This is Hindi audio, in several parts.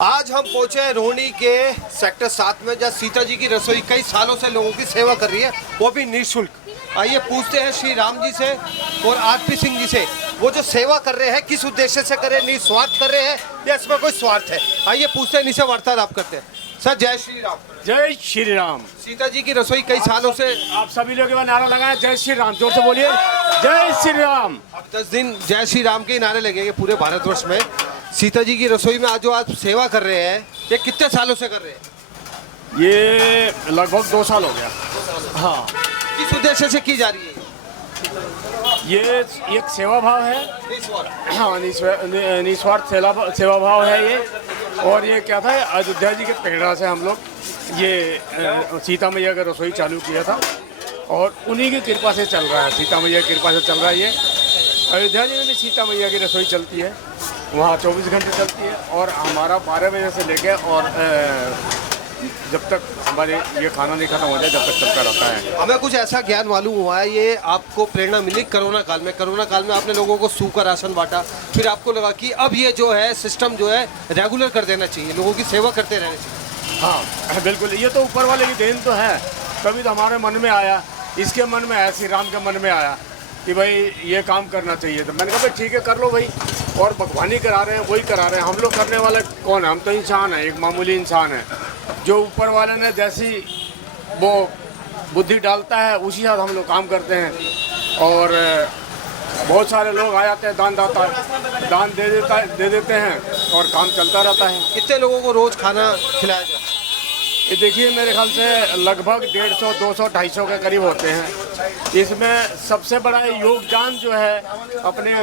आज हम पहुंचे हैं रोहिणी के सेक्टर 7 में, जहाँ सीता जी की रसोई कई सालों से लोगों की सेवा कर रही है, वो भी निःशुल्क। आइए पूछते हैं श्री राम जी से और आरपी सिंह जी से, वो जो सेवा कर रहे हैं किस उद्देश्य से कर रहे हैं, निस्वार्थ कर रहे हैं या इसमें कोई स्वार्थ है। आइए पूछते हैं, इनसे वार्तालाप करते हैं। सर जय श्री राम। जय श्री राम। सीता जी की रसोई कई सालों से आप सभी लोग नारा लगाए जय श्री राम, जोर से बोलिए जय श्री राम। अब 10 दिन जय श्री राम के नारे लगेंगे पूरे भारतवर्ष में। सीता जी की रसोई में आज जो आप सेवा कर रहे हैं, ये कितने सालों से कर रहे हैं? ये लगभग 2 साल हो गया। हाँ, किस उद्देश्य से की जा रही है? ये एक सेवा भाव है। हाँ, निस्वार्थ सेवा भाव है ये। और ये क्या था, अयोध्या जी के प्रेरणा से हम लोग ये सीता मैया का रसोई चालू किया था और उन्हीं की कृपा से चल रहा है। सीता मैया की कृपा से चल रहा है ये। अयोध्या जी में भी सीता मैया की रसोई चलती है, वहाँ 24 घंटे चलती है और हमारा 12 बजे से लेके और जब तक हमारे ये खाना नहीं खत्म हो जाए जब तक चलता रहता है। हमें कुछ ऐसा ज्ञान मालूम हुआ है, ये आपको प्रेरणा मिली कोरोना काल में। कोरोना काल में आपने लोगों को सूखा राशन बांटा, फिर आपको लगा कि अब ये जो है सिस्टम जो है रेगुलर कर देना चाहिए, लोगों की सेवा करते रहना चाहिए। हाँ बिल्कुल, ये तो ऊपर वाले की देन तो है। कभी तो हमारे मन में आया, इसके मन में आया, श्री राम के मन में आया कि भाई ये काम करना चाहिए। तो मैंने कहा भाई ठीक है कर लो भाई, और भगवान ही करा रहे हैं, वही करा रहे हैं। हम लोग करने वाले कौन है? हम तो इंसान हैं, एक मामूली इंसान है। जो ऊपर वाले ने जैसी वो बुद्धि डालता है उसी साथ हम लोग काम करते हैं। और बहुत सारे लोग आ जाते हैं, दान दे देते हैं और काम चलता रहता है। कितने लोगों को रोज खाना खिलाया जाता है? ये देखिए मेरे ख्याल से लगभग 150, 200, 250 के करीब होते हैं। इसमें सबसे बड़ा योगदान जो है अपने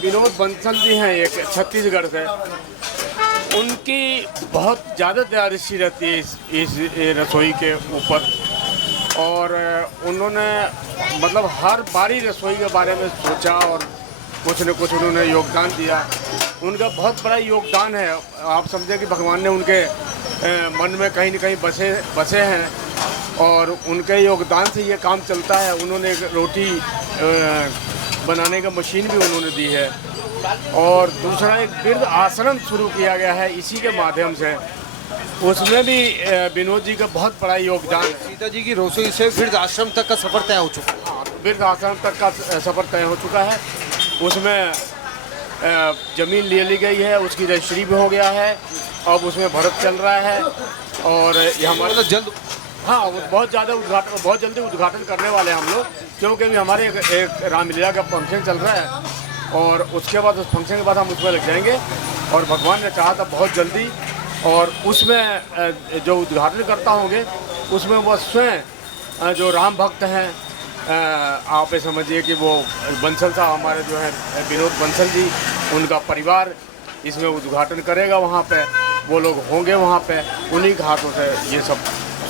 विनोद बंसल जी हैं एक छत्तीसगढ़ से, उनकी बहुत ज़्यादा दयादृष्टि रहती है इस रसोई के ऊपर। और उन्होंने मतलब हर बारी रसोई के बारे में सोचा और कुछ न कुछ उन्होंने योगदान दिया। उनका बहुत बड़ा योगदान है। आप समझे कि भगवान ने उनके मन में कहीं न कहीं बसे हैं और उनके योगदान से ये काम चलता है। उन्होंने एक रोटी बनाने का मशीन भी उन्होंने दी है और दूसरा एक वृद्ध आश्रम शुरू किया गया है इसी के माध्यम से, उसमें भी विनोद जी का बहुत बड़ा योगदान है। सीता जी की रसोई से वृद्ध आश्रम तक का सफर तय हो चुका है। हाँ, वृद्ध आश्रम तक का सफ़र तय हो चुका है। उसमें ज़मीन ले ली गई है, उसकी रजिस्ट्री भी हो गया है, अब उसमें भरत चल रहा है और ये हमारे मतलब जल्द, हाँ बहुत जल्दी उद्घाटन करने वाले हैं हम लोग, क्योंकि अभी हमारे एक रामलीला का फंक्शन चल रहा है और उसके बाद उस फंक्शन के बाद हम उसमें लग जाएंगे और भगवान ने चाहा था बहुत जल्दी। और उसमें जो उद्घाटन करता होंगे उसमें वो स्वयं जो राम भक्त हैं, आप ये समझिए कि वो बंसल साहब हमारे जो है विनोद बंसल जी, उनका परिवार इसमें उद्घाटन करेगा। वहाँ पे वो लोग होंगे, वहाँ पे उन्हीं के हाथों से ये सब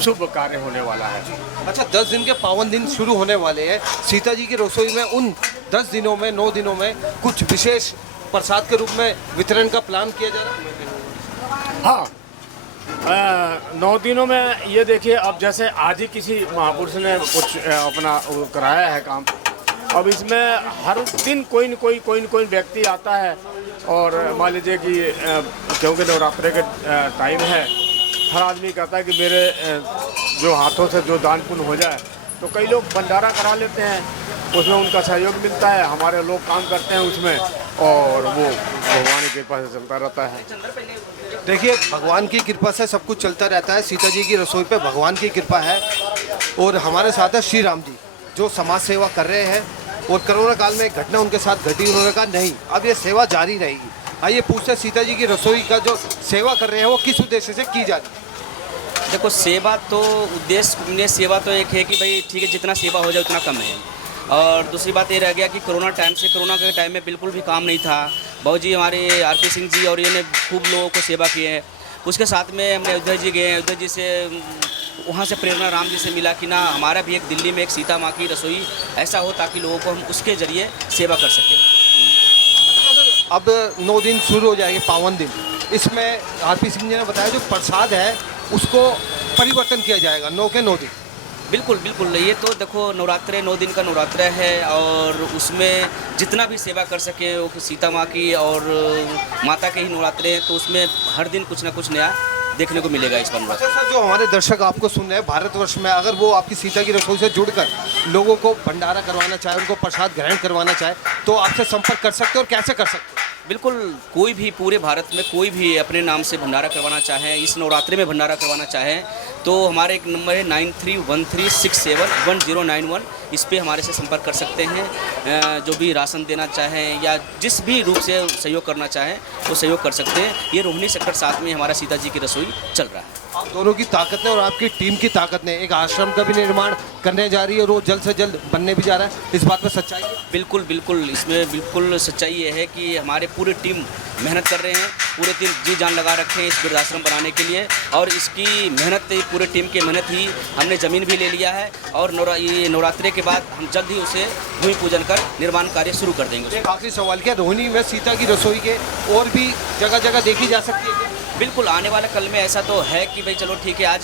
शुभ कार्य होने वाला है। अच्छा 10 दिन के पावन दिन शुरू होने वाले हैं सीता जी की रसोई में। उन 10 दिनों में 9 दिनों में कुछ विशेष प्रसाद के रूप में वितरण का प्लान किया जा रहा है। हाँ, 9 दिनों में ये देखिए, अब जैसे आज ही किसी महापुरुष ने कुछ अपना कराया है काम, अब इसमें हर दिन कोई न कोई व्यक्ति आता है और मान लीजिए कि क्योंकि नवरात्रे के टाइम है, हर आदमी कहता है कि मेरे जो हाथों से जो दान पुण्य हो जाए, तो कई लोग भंडारा करा लेते हैं, उसमें उनका सहयोग मिलता है, हमारे लोग काम करते हैं उसमें और वो भगवान की कृपा से चलता रहता है। देखिए भगवान की कृपा से सब कुछ चलता रहता है। सीता जी की रसोई पे भगवान की कृपा है और हमारे साथ है श्री राम जी जो समाज सेवा कर रहे हैं। और कोरोना काल में एक घटना उनके साथ घटी, उन्होंने कहा नहीं अब ये सेवा जारी रहेगी। आइए पूछते हैं सीता जी की रसोई का जो सेवा कर रहे हैं वो किस उद्देश्य से की जा रही है? देखो सेवा तो उद्देश्य में सेवा तो एक है कि भाई ठीक है जितना सेवा हो जाए उतना कम है। और दूसरी बात ये रह गया कि कोरोना के टाइम में बिल्कुल भी काम नहीं था। बाबू जी हमारे आरपी सिंह जी और इन्होंने खूब लोगों को सेवा की है। उसके साथ में हमने अयोध्या जी गए, अयोध्या जी से वहाँ से प्रेरणा राम जी से मिला कि ना हमारा भी एक दिल्ली में एक सीता माँ की रसोई ऐसा हो ताकि लोगों को हम उसके ज़रिए सेवा कर सकें। अब 9 दिन शुरू हो जाएंगे पावन दिन। इसमें आरपी सिंह जी ने बताया जो प्रसाद है उसको परिवर्तन किया जाएगा 9 के 9 दिन। बिल्कुल बिल्कुल, ये तो देखो नवरात्रे 9 दिन का नवरात्र है और उसमें जितना भी सेवा कर सके वो सीता माँ की और माता के ही नवरात्रे हैं, तो उसमें हर दिन कुछ ना कुछ नया देखने को मिलेगा इस बार नवरात्र। अच्छा सर, जो हमारे दर्शक आपको सुन रहे हैं भारतवर्ष में, अगर वो आपकी सीता की रसोई से जुड़कर लोगों को भंडारा करवाना चाहे, उनको प्रसाद ग्रहण करवाना चाहे, तो आपसे संपर्क कर सकते हो और कैसे कर सकते हो? बिल्कुल, कोई भी पूरे भारत में कोई भी अपने नाम से भंडारा करवाना चाहे, इस नवरात्रि में भंडारा करवाना चाहे, तो हमारे एक नंबर है 9313671091। इस पे हमारे से संपर्क कर सकते हैं। जो भी राशन देना चाहें या जिस भी रूप से सहयोग करना चाहें वो सहयोग कर सकते हैं। ये रोहिणी सेक्टर 7 में हमारा सीता जी की रसोई चल रहा है। आप दोनों की ताकत ने और आपकी टीम की ताकत ने एक आश्रम का भी निर्माण करने जा रही है और वो जल्द से जल्द बनने भी जा रहा है, इस बात में सच्चाई है? बिल्कुल बिल्कुल, इसमें बिल्कुल सच्चाई ये है कि हमारे पूरी टीम मेहनत कर रहे हैं, पूरे दिन जी जान लगा रखे हैं इस वृद्धाश्रम बनाने के लिए, और इसकी मेहनत पूरे टीम की मेहनत ही हमने ज़मीन भी ले लिया है और ये नवरात्रि के बाद हम जल्द ही उसे भूमि पूजन कर निर्माण कार्य शुरू कर देंगे। एक आखिरी सवाल, क्या रोहिणी में सीता की रसोई के और भी जगह जगह देखी जा सकती है? बिल्कुल, आने वाले कल में ऐसा तो है कि भाई चलो ठीक है, आज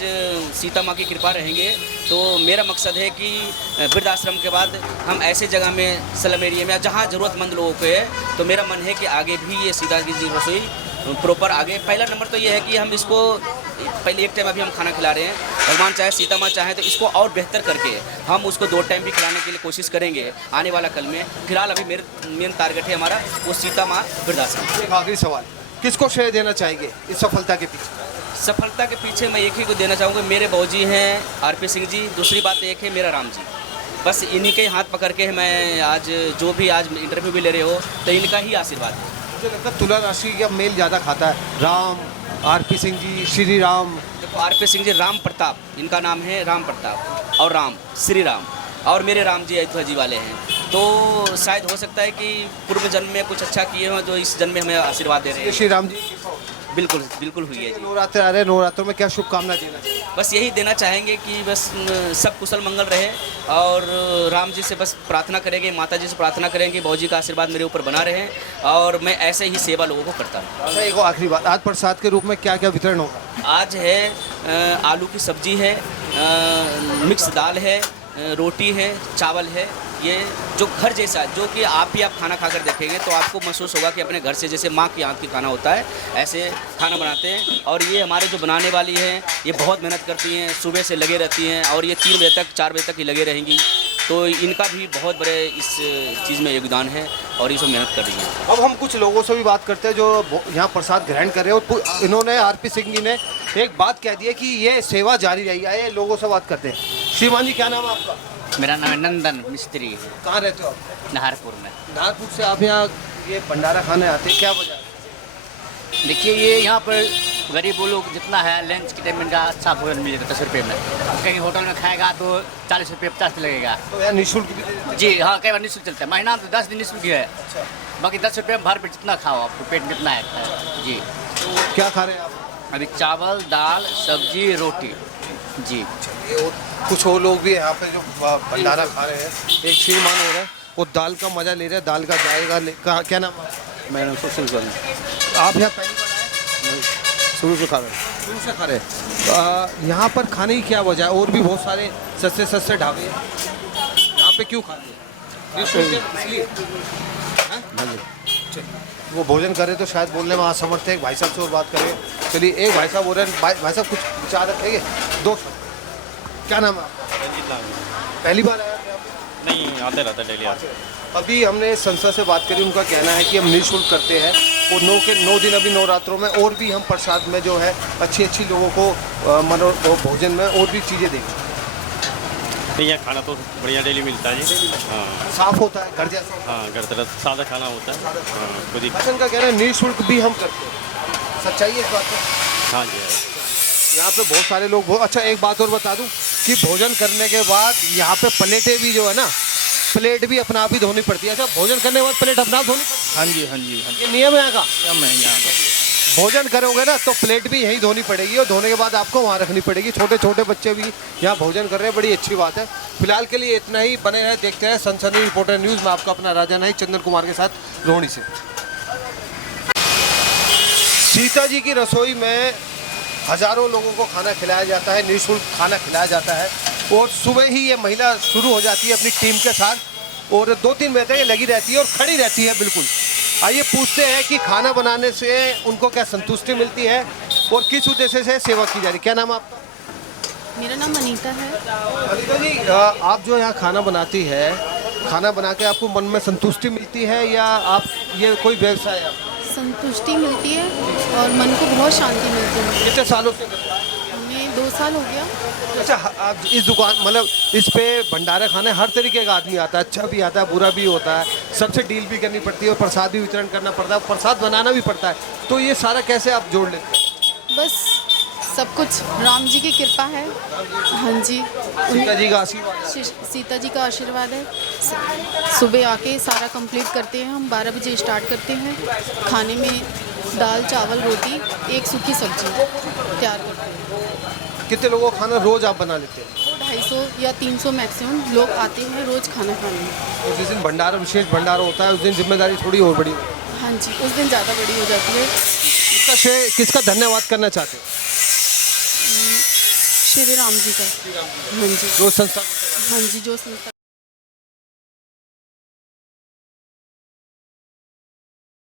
सीता माँ की कृपा रहेंगे, तो मेरा मकसद है कि वृद्धाश्रम के बाद हम ऐसे जगह में स्लम एरिया में जहाँ ज़रूरतमंद लोगों को है, तो मेरा मन है कि आगे भी ये सीता की रसोई प्रॉपर आगे। पहला नंबर तो ये है कि हम इसको पहले एक टाइम अभी हम खाना खिला रहे हैं, भगवान चाहे सीता माँ चाहे तो इसको और बेहतर करके हम उसको 2 टाइम भी खिलाने के लिए कोशिश करेंगे आने वाला कल में। फिलहाल अभी मेन टारगेट है हमारा वो सीता माँ वृद्धाश्रम। एक आखिरी सवाल, किसको श्रेय देना चाहेंगे इस सफलता के पीछे? सफलता के पीछे मैं एक ही को देना चाहूँगा, मेरे बाबूजी हैं आरपी सिंह जी, दूसरी बात एक है मेरा राम जी। बस इन्हीं के हाथ पकड़ के मैं आज जो भी आज इंटरव्यू भी ले रहे हो तो इनका ही आशीर्वाद है। मुझे लगता है तुला राशि का मेल ज़्यादा खाता है, राम, आरपी सिंह जी, श्री राम। देखो आरपी सिंह जी राम प्रताप, इनका नाम है राम प्रताप, और राम श्री राम, और मेरे राम जी अयोध्या जी वाले हैं, तो शायद हो सकता है कि पूर्व जन्म में कुछ अच्छा किए हों जो इस जन्म में हमें आशीर्वाद दे रहे हैं। श्री राम जी, बिल्कुल बिल्कुल हुई है जी। नवरात्र आ रहे हैं, नवरात्रों में क्या शुभकामना देना चाहिए? बस यही देना चाहेंगे कि बस सब कुशल मंगल रहे, और राम जी से बस प्रार्थना करेंगे, माता जी से प्रार्थना करेंगे, बाबूजी का आशीर्वाद मेरे ऊपर बना रहे, और मैं ऐसे ही सेवा लोगों को करता हूँ। अच्छा, एक आखिरी बात, आज प्रसाद के रूप में क्या क्या वितरण होगा? आज है आलू की सब्जी है, मिक्स दाल है, रोटी है, चावल है, ये जो घर जैसा, जो कि आप खाना खाकर देखेंगे तो आपको महसूस होगा कि अपने घर से जैसे माँ की आँख की खाना होता है ऐसे खाना बनाते हैं। और ये हमारे जो बनाने वाली हैं ये बहुत मेहनत करती हैं, सुबह से लगे रहती हैं और ये 3 बजे तक 4 बजे तक ही लगे रहेंगी, तो इनका भी बहुत बड़े इस चीज़ में योगदान है और ये सब मेहनत कर रही हैं। अब हम कुछ लोगों से भी बात करते हैं जो यहाँ प्रसाद ग्रहण कर रहे हैं, और इन्होंने आरपी सिंह जी ने एक बात कह दी है कि ये सेवा जारी रही है। लोगों से बात करते हैं। श्रीमान जी, क्या नाम है आपका? मेरा नाम है नंदन मिस्त्री, कहाँ रहते हो आप? नाहरपुर में। नागपुर से आप यहाँ ये भंडारा खाने आते हैं, क्या वजह है? देखिए ये यहाँ पर गरीब लोग जितना है लंच के टाइम में इनका अच्छा भोजन मिलेगा 10 रुपये में। कहीं होटल में खाएगा तो 40 रुपये 50 लगेगा। तो यहाँ निःशुल्क भी देते हैं? जी हाँ, कई बार निःशुल्क चलता है, महीना में तो 10 दिन निःशुल्क है। बाकी 10 रुपये में भर पेट जितना खाओ, आपको पेट में कितना है जी। तो क्या खा रहे हैं आप? अभी चावल, दाल, सब्जी, रोटी जी। कुछ और लोग भी यहाँ पे जो भंडारा खा रहे हैं, एक श्रीमान हो रहे हैं वो दाल का मजा ले रहे हैं, दाल का जाएगा। क्या नाम है? मेरा नाम सुशील सर है। आप यहाँ पहली बार आए? शुरू से खा रहे हैं। शुरू से खा रहे हैं। यहाँ पर खाने की क्या वजह है? और भी बहुत सारे सस्ते सस्ते ढाबे हैं, यहाँ पे क्यों खाते हैं? निःशुल्क इसलिए? हाँ? वो भोजन करे तो शायद बोलने में असमर्थ है। एक भाई साहब से और बात करें। चलिए, एक भाई साहब बोल रहे हैं, भाई साहब कुछ विचार रखेंगे? 2 क्या नाम है आपका? पहली बार आया क्या? नहीं, आते रहते डेली आते। अभी हमने संस्था से बात करी, उनका कहना है कि हम निःशुल्क करते हैं और 9 दिन अभी नवरात्रों में और भी हम प्रसाद में जो है अच्छी लोगों को भोजन में और भी चीज़ें देंगे। नहीं, यहाँ खाना तो बढ़िया डेली मिलता है जी। हाँ, साफ होता है, घर जैसा होता हाँ, घर तरह सादा खाना होता है। हाँ, खुद ही। है। हसन का कहना है निःशुल्क भी हम करते हैं, सच्चाई है इस बात में? हाँ जी, यहाँ पे बहुत सारे लोग अच्छा, एक बात और बता दूं कि भोजन करने के बाद यहाँ पे प्लेटें भी जो है ना, प्लेट भी अपना आप ही धोनी पड़ती है। अच्छा, भोजन करने के बाद प्लेट अपना आप धोनी पड़ती हाँ जी, हाँ जी, हाँ है? ये नियम है यहाँ का? जी। मैं यहाँ पर भोजन करोगे ना तो प्लेट भी यहीं धोनी पड़ेगी और धोने के बाद आपको वहाँ रखनी पड़ेगी। छोटे बच्चे भी यहाँ भोजन कर रहे हैं, बड़ी अच्छी बात है। फिलहाल के लिए इतना ही, बने हैं देखते हैं सनसनी रिपोर्टर न्यूज़ में। आपका अपना राजा नहीं चंदन कुमार के साथ रोहिणी से। सीता जी की रसोई में हजारों लोगों को खाना खिलाया जाता है, निःशुल्क खाना खिलाया जाता है। और सुबह ही ये महिला शुरू हो जाती है अपनी टीम के साथ और 2-3 बजे तक ये लगी रहती है और खड़ी रहती है बिल्कुल। आइए पूछते हैं कि खाना बनाने से उनको क्या संतुष्टि मिलती है और किस उद्देश्य से सेवा की जा रही है। क्या नाम है आपका? मेरा नाम अनीता है। अनीता जी, आप जो यहाँ खाना बनाती है, खाना बना के आपको मन में संतुष्टि मिलती है या आप ये कोई व्यवसाय है आपका? संतुष्टि मिलती है और मन को बहुत शांति मिलती है। कितने सालों से करते हैं? हमें 2 साल हो गया। अच्छा, आप इस दुकान मतलब इस पे भंडारा खाने हर तरीके का आदमी आता है, अच्छा भी आता है, बुरा भी होता है, सबसे डील भी करनी पड़ती है और प्रसाद भी वितरण करना पड़ता है, प्रसाद बनाना भी पड़ता है, तो ये सारा कैसे आप जोड़ लेते हैं? बस सब कुछ राम जी की कृपा है। हाँ जी, सीता जी का आशीर्वाद है। सीता जी का आशीर्वाद है। सुबह आके सारा कंप्लीट करते हैं हम, 12 बजे स्टार्ट करते हैं। खाने में दाल चावल रोटी एक सूखी सब्जी तैयार करते हैं। कितने लोगों का खाना रोज आप बना लेते हैं? 250 या 300 मैक्सिमम लोग आते हैं रोज़ खाना खाने। और जिस दिन भंडारा विशेष भंडारा होता है उस दिन जिम्मेदारी थोड़ी और बड़ी होती है। हाँ जी, उस दिन ज़्यादा बड़ी हो जाती है। इसका श्रेय किसका धन्यवाद करना चाहते हैं? श्री राम जी का। हाँ जी, जो संस्था हाँ जी, जो संस्था